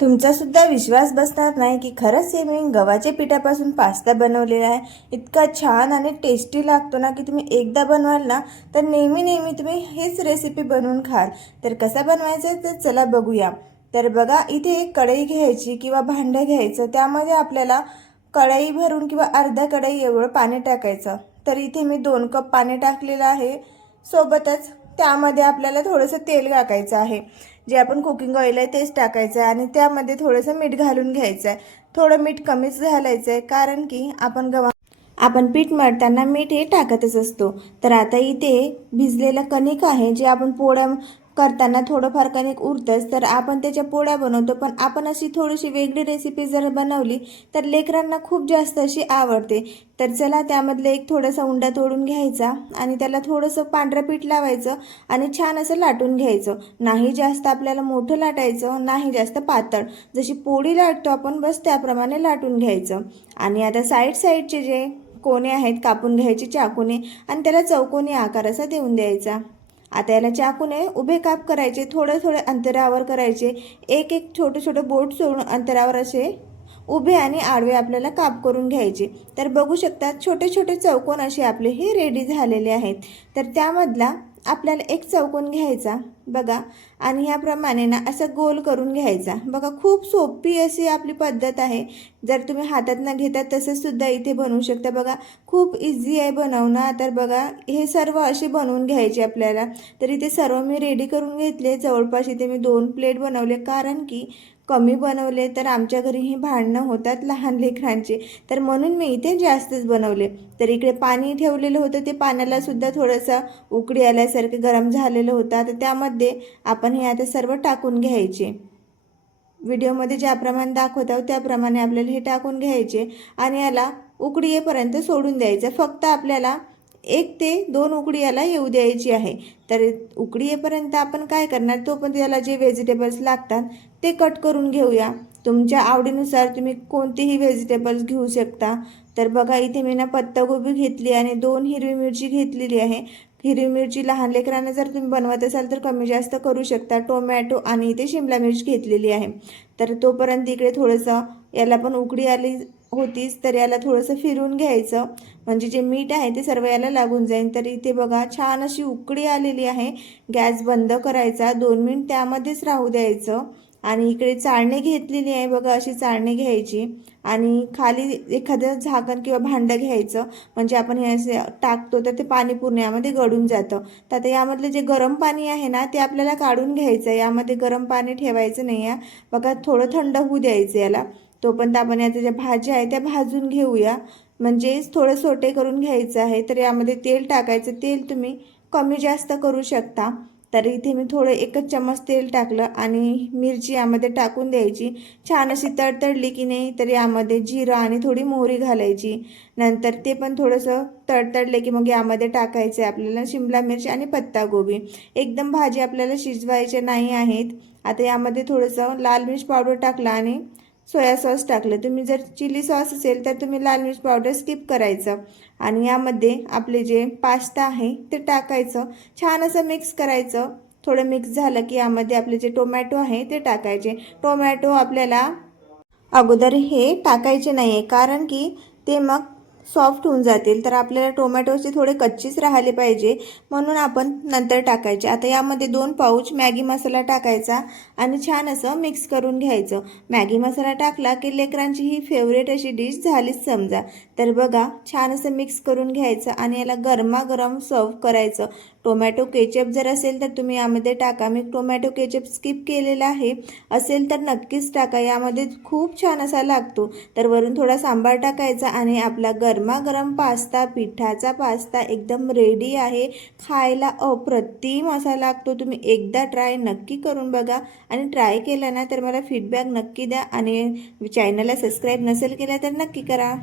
तुमचा सुद्धा विश्वास बसणार नाही की खरंच हे मी गव्हाच्या पिठापासून पास्ता बनवलेला आहे। इतका छान आणि टेस्टी लागतो ना की तुम्ही एकदा बनवाल ना तर नेहमी नेहमी तुम्ही हेच रेसिपी बनवून खाल। तर कसा बनवायचा तर चला बघूया। तर बघा, इथे एक कढई घ्यायची किंवा भांडं घ्यायचं, त्यामध्ये आपल्याला कढई भरून किंवा अर्धा कढई एवढं पाणी टाकायचं। तर इथे मी 2 कप पाणी टाकलेलं आहे। सोबतच त्यामध्ये आपल्याला थोडंसं तेल टाकायचं आहे, जे आपण कुकिंग ऑइल आहे तेच टाकायचं आहे आणि त्यामध्ये थोडंसं मीठ घालून घ्यायचं आहे। थोडं मीठ कमीच घालायचं आहे, कारण की आपण पीठ मळताना मीठ हे टाकतच असतो। तर आता इथे भिजलेलं कणिक आहे, जे आपण पोळ्या करताना थोडंफार कणिक उरतंच, तर आपण त्याच्या पोळ्या बनवतो। पण आपण अशी थोडीशी वेगळी रेसिपी जर बनवली तर लेकरांना खूप जास्त अशी आवडते। तर चला, त्यामधलं एक थोडासा उंडा तोडून घ्यायचा आणि त्याला थोडंसं पांढरं पीठ लावायचं आणि छान असं लाटून घ्यायचं। नाही जास्त आपल्याला मोठं लाटायचं, नाही जास्त पातळ, जशी पोळी लाटतो आपण बस त्याप्रमाणे लाटून घ्यायचं। आणि आता साईडचे जे कोणे आहेत कापून घ्यायचे चाकूने आणि त्याला चौकोनी आकार असा देऊन द्यायचा। आता याला चाकूने उभे काप करायचे, थोडे अंतरावर करायचे। एक एक छोटे बोट सोडून अंतरावर असे उभे आणि आडवे आपल्याला काप करून घ्यायचे। तर बघू शकता छोटे चौकोन असे आपले हे रेडी झालेले आहेत। तर त्यामधला आपल्याला एक चौकोन घ्यायचा बघा आणि ह्याप्रमाणे ना असं गोल करून घ्यायचा। बघा, खूप सोपी अशी आपली पद्धत आहे। जर तुम्ही हातात न घेता तसंच सुद्धा इथे बनवू शकता। बघा, खूप इझी आहे बनवणं। तर बघा, हे सर्व असे बनवून घ्यायचे आपल्याला। तर इथे सर्व मी रेडी करून घेतले। जवळपास इथे मी 2 प्लेट बनवले, कारण की कमी बनवले तर आमच्या घरीही भांडणं होतात लहान लेकरांचे, तर म्हणून मी इथे जास्तच बनवले। तर इकडे पाणी ठेवलेलं होतं, ते पाण्याला सुद्धा थोडंसं उकळी आल्यासारखं गरम झालेलं होतं। आता त्यामध्ये आपण हे आता सर्व टाकून घ्यायचे। व्हिडिओमध्ये ज्याप्रमाणे दाखवत आहोत त्याप्रमाणे आपल्याला हे टाकून घ्यायचे आणि याला उकळी येईपर्यंत सोडून द्यायचं। फक्त आपल्याला 1 ते 2 उकळी याला येऊ द्यायची आहे। तर उकळी येईपर्यंत आपण काय करणार, तोपर्यंत याला जे व्हेजिटेबल्स लागतात ते कट करून घेऊया। तुमच्या आवडीनुसार तुम्ही कोणतेही व्हेजिटेबल्स घेऊ शकता। तर बघा, इथे मी ना पत्ताकोबी घेतली आणि 2 हिरवी मिरची घेतलेली आहे। हिरवी मिरची लहान लेकरांना जर तुम्ही बनवत असाल तर कमी जास्त करू शकता। टोमॅटो आणि इथे शिमला मिर्च घेतलेली आहे। तर तोपर्यंत इकडे थोडंसं याला पण उकळी आली होतीच, तर याला थोडंसं फिरून घ्यायचं, म्हणजे जे मीठ आहे ते सर्व याला लागून जाईल। तर इथे बघा छान अशी उकळी आलेली आहे। गॅस बंद करायचा, 2 मिनिट त्यामध्येच राहू द्यायचं। आणि इकडे चाळणी घेतलेली आहे बघा, अशी चाळणी घ्यायची आणि खाली एखादं झाकण किंवा भांडं घ्यायचं, म्हणजे आपण हे असे टाकतो तर ते पाणी पूर्ण यामध्ये गळून जातं। तर आता यामधलं जे गरम पाणी आहे ना ते आपल्याला काढून घ्यायचं, यामध्ये गरम पाणी ठेवायचं नाही आहे। बघा, थोडं थंड होऊ द्यायचं याला। तोपर्यंत आपण याच्या ज्या भाज्या आहेत त्या भाजून घेऊया, म्हणजे थोडं सोटे करून घ्यायचं आहे। तर यामध्ये तेल टाकायचं, तेल तुम्ही कमी जास्त करू शकता। तर इथे मी थोडं 1 चम्मच तेल टाकलं आणि मिरची यामध्ये टाकून द्यायची। छान अशी तडतडली की नाही तर यामध्ये जिरं आणि थोडी मोहरी घालायची। नंतर ते पण थोडंसं तडतडले की मग यामध्ये टाकायचं आहे आपल्याला शिमला मिरची आणि पत्ताकोबी। एकदम भाजी आपल्याला शिजवायचे नाही आहेत। आता यामध्ये थोडंसं लाल मिर्च पावडर टाकला आणि सोया सॉस टाकलं। तुम्ही जर चिली सॉस असेल तर तुम्ही लाल मिर्च पावडर स्किप करायचं आणि यामध्ये आपले जे पास्ता आहे ते टाकायचं, छान असं मिक्स करायचं। थोडं मिक्स झालं की यामध्ये आपले जे टोमॅटो आहे ते टाकायचे। टोमॅटो आपल्याला अगोदर हे टाकायचे नाही आहे, कारण की ते मग सॉफ्ट होऊन जातील। तर आपल्याला टोमॅटोचे थोडे कच्चेच राहिले पाहिजे, म्हणून आपण नंतर टाकायचे। आता यामध्ये 2 पाऊच मॅगी मसाला टाकायचा आणि छान असं मिक्स करून घ्यायचं। मॅगी मसाला टाकला की लेकरांची ही फेवरेट अशी डिश झालीच समजा। तर बघा, छान असं मिक्स करून घ्यायचं आणि याला गरमागरम सर्व करायचं। टोमॅटो केचप जर असेल तर तुम्ही यामध्ये टाका, मी टोमॅटो केचप स्किप केलेला आहे। असेल तर नक्कीच टाका, यामध्ये खूप छान असा लागतो। तर वरून थोडा सांबार टाकायचा आणि आपला गरमागरम पास्ता, पिठाचा पास्ता एकदम रेडी आहे। खायला अप्रतिम असा लागतो। तुम्ही एकदा ट्राय नक्की करून बघा आणि ट्राय केला ना तर मला फीडबॅक नक्की द्या आणि चॅनलला सबस्क्राईब नसेल केला तर नक्की करा।